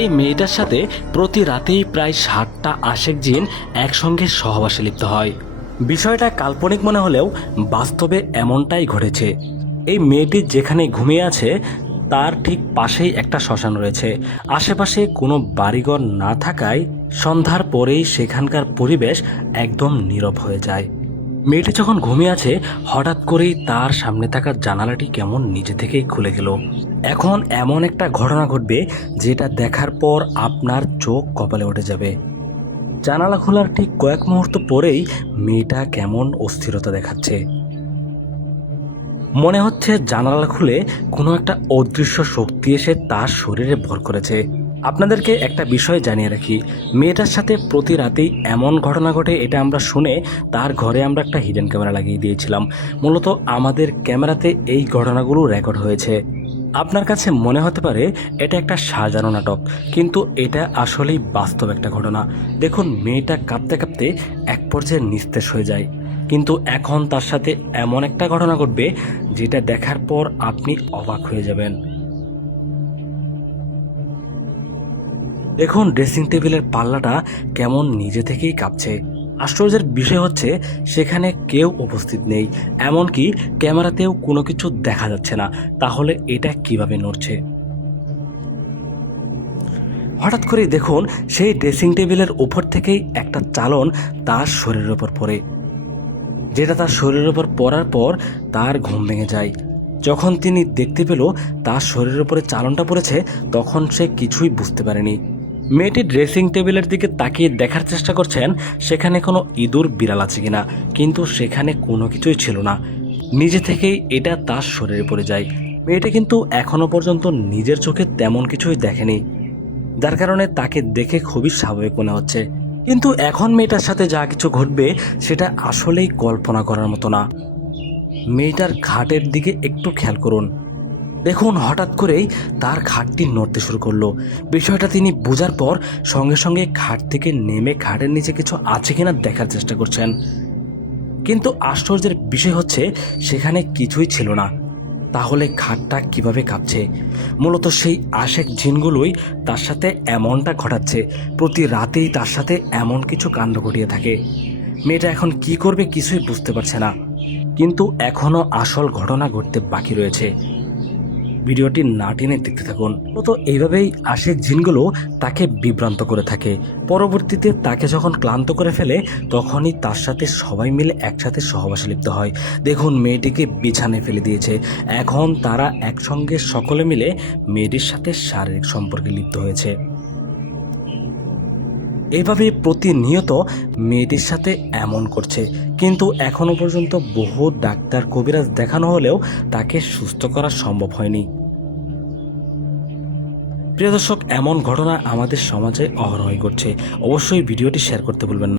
এই মেয়েটার সাথে প্রতি রাতেই প্রায় 60টা আশেক জিন একসঙ্গে সহবাসে লিপ্ত হয়। বিষয়টা কাল্পনিক মনে হলেও বাস্তবে এমনটাই ঘটেছে। এই মেয়েটি যেখানে ঘুমিয়ে আছে তার ঠিক পাশেই একটা শ্মশান রয়েছে। আশেপাশে কোনো বাড়িঘর না থাকায় সন্ধ্যার পরেই সেখানকার পরিবেশ একদম নীরব হয়ে যায়। মেয়েটি যখন ঘুমিয়ে আছে হঠাৎ করেই তার সামনে থাকা জানালাটি কেমন নিজে থেকেই খুলে গেল। এখন এমন একটা ঘটনা ঘটবে যেটা দেখার পর আপনার চোখ কপালে উঠে যাবে। জানালা খোলার ঠিক কয়েক মুহূর্ত পরেই মেয়েটা কেমন অস্থিরতা দেখাচ্ছে। মনে হচ্ছে জানালা খুলে কোনো একটা অদৃশ্য শক্তি এসে তার শরীরে ভর করেছে। আপনাদেরকে একটা বিষয় জানিয়ে রাখি, মেয়েটার সাথে প্রতি রাতেই এমন ঘটনা ঘটে এটা আমরা শুনে তার ঘরে আমরা একটা হিডেন ক্যামেরা লাগিয়ে দিয়েছিলাম। মূলত আমাদের ক্যামেরাতে এই ঘটনাগুলো রেকর্ড হয়েছে। আপনার কাছে মনে হতে পারে এটা একটা সাজানো নাটক, কিন্তু এটা আসলেই বাস্তব একটা ঘটনা। দেখুন, মেয়েটা কাঁপতে কাঁপতে এক পর্যায়ে নিস্তেজ হয়ে যায়, কিন্তু এখন তার সাথে এমন একটা ঘটনা ঘটবে যেটা দেখার পর আপনি অবাক হয়ে যাবেন। দেখুন, ড্রেসিং টেবিলের পাল্লাটা কেমন নিজে থেকেই কাঁপছে। আশ্চর্যের বিষয় হচ্ছে সেখানে কেউ উপস্থিত নেই, এমনকি ক্যামেরাতেও কোনো কিছু দেখা যাচ্ছে না। তাহলে এটা কিভাবে নড়ছে? হঠাৎ করেই দেখুন সেই ড্রেসিং টেবিলের উপর থেকেই একটা চালন তার শরীরের উপর পড়ে, যেটা তার শরীরের উপর পড়ার পর তার ঘুম ভেঙে যায়। যখন তিনি দেখতে পেল তার শরীরের উপরে চালনটা পড়েছে, তখন সে কিছুই বুঝতে পারেনি। মেয়েটি ড্রেসিং টেবিলের দিকে তাকিয়ে দেখার চেষ্টা করছেন সেখানে কোনো ইঁদুর বিড়াল আছে কিনা, কিন্তু সেখানে কোনো কিছুই ছিল না। নিজে থেকেই এটা তার শরীরে পড়ে যায়। মেয়েটা কিন্তু এখনো পর্যন্ত নিজের চোখে তেমন কিছুই দেখেনি, যার কারণে তাকে দেখে খুবই স্বাভাবিক মনে হচ্ছে। কিন্তু এখন মেয়েটার সাথে যা কিছু ঘটবে সেটা আসলেই কল্পনা করার মতো না। মেয়েটার খাটের দিকে একটু খেয়াল করুন। দেখুন, হঠাৎ করেই তার খাটটি নড়তে শুরু করলো। বিষয়টা তিনি বোঝার পর সঙ্গে সঙ্গে খাট থেকে নেমে খাটের নিচে কিছু আছে কিনা দেখার চেষ্টা করছেন, কিন্তু আশ্চর্যের বিষয় হচ্ছে সেখানে কিছুই ছিল না। তাহলে খাটটা কিভাবে কাঁপছে? মূলত সেই আশেক জিনগুলোই তার সাথে এমনটা ঘটাচ্ছে। প্রতি রাতেই তার সাথে এমন কিছু কাণ্ড ঘটিয়ে থাকে। মেয়েটা এখন কি করবে কিছুই বুঝতে পারছে না, কিন্তু এখনও আসল ঘটনা ঘটতে বাকি রয়েছে। ভিডিওটি না টেনে দেখতে থাকুন। তো এইভাবেই আশেক জিনগুলো তাকে বিভ্রান্ত করে থাকে। পরবর্তীতে তাকে যখন ক্লান্ত করে ফেলে তখনই তার সাথে সবাই মিলে একসাথে সহবাসে লিপ্ত হয়। দেখুন, মেয়েটিকে বিছানায় ফেলে দিয়েছে। এখন তারা একসঙ্গে সকলে মিলে মেয়েটির সাথে শারীরিক সম্পর্কে লিপ্ত হয়েছে। এভাবে প্রতিনিয়ত মেয়েটির সাথে এমন করছে, কিন্তু এখনো পর্যন্ত বহু ডাক্তার কবিরাজ দেখানো হলেও তাকে সুস্থ করা সম্ভব হয়নি। প্রিয় দর্শক, এমন ঘটনা আমাদের সমাজে অহরহই ঘটছে। অবশ্যই ভিডিওটি শেয়ার করতে ভুলবেন না।